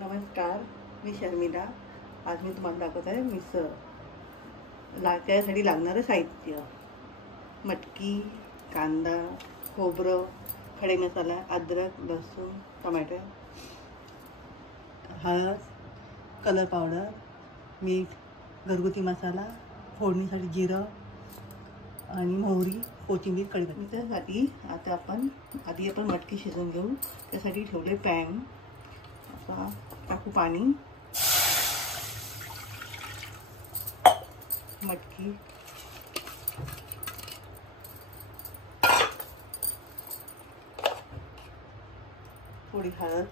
नमस्कार, मी शर्मिला. आज मी तुम्हाला दाखवत आहे मिसळ. त्यासाठी लागणारं साहित्य: मटकी, कांदा, खोबरं, खडे मसाला, अद्रक, लसूण, टोमॅटो, हळद, कलर पावडर, मीठ, घरगुती मसाला, फोडणीसाठी जिरं आणि मोहरी, कोथिंबीर, कढीपत्ता. त्यासाठी आता आपण मटकी शिजवून घेऊ. त्यासाठी ठेवले पॅन. आता टाकू पाणी. मटकी, थोडी हळद,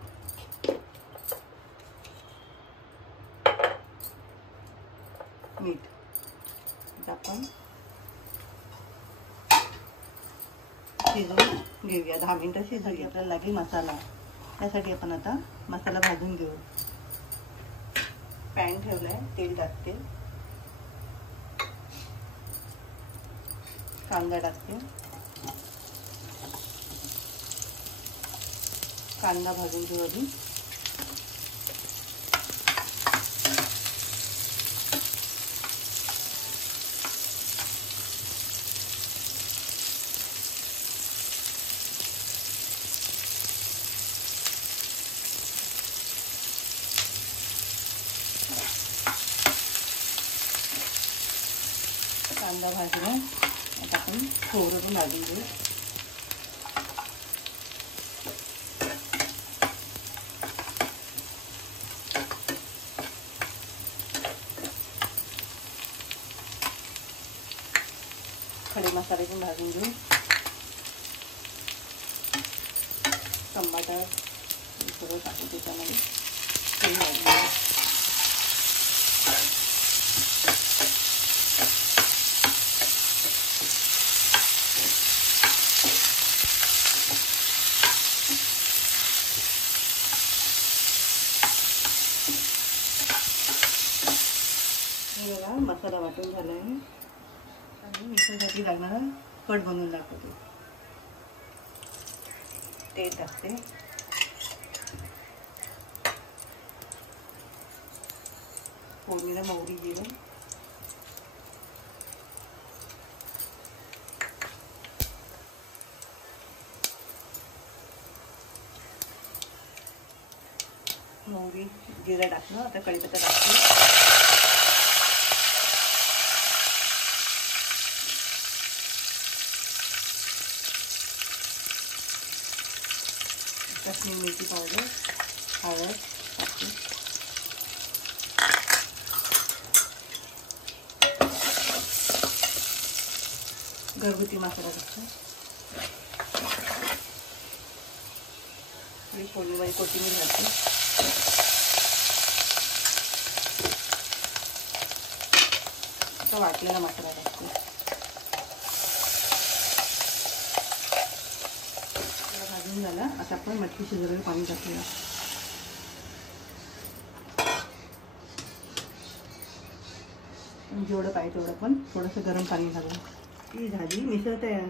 मीठ. आपण शिजवून घेऊया. 10 मिनिटं शिजवूया. आपल्याला लागेल मसाला. त्यासाठी आपण आता मसाला भाजून घेऊ. पॅन ठेवलाय, तेल टाकते, कांदा टाकते. कांदा भाजून घेऊ आधी. कांदा भाजला. आता आपण खोबरं पण भाजून घेऊ. खडे मसाले पण भाजून घेऊ. टमाटर सगळं टाकू त्याच्यामध्ये. तेल भाजून घेऊ. बघा, मसाला वाटून झाला आहे. आणि मिसळसाठी लागणारा कट बनवून दाखवते. तेल टाकते, फोडणीला मोहरी, जिरं, मोहरी जिरं टाकलं. आता कढीपत्ता टाकते. कश्मीरी मिरची पावडर, हळद टाकते. घरगुती मसाला टाकते. आणि फोडणीमध्ये कोथिंबीर घालते. आता वाटलेला मसाला टाकते. भाजून झाला. आता आपण मटकी शिजवलेलं पाणी टाकूया. जेवढं पाहिजे तेवढं पण थोडंसं गरम पाणी घालून. ती झाली मिसळ तयार.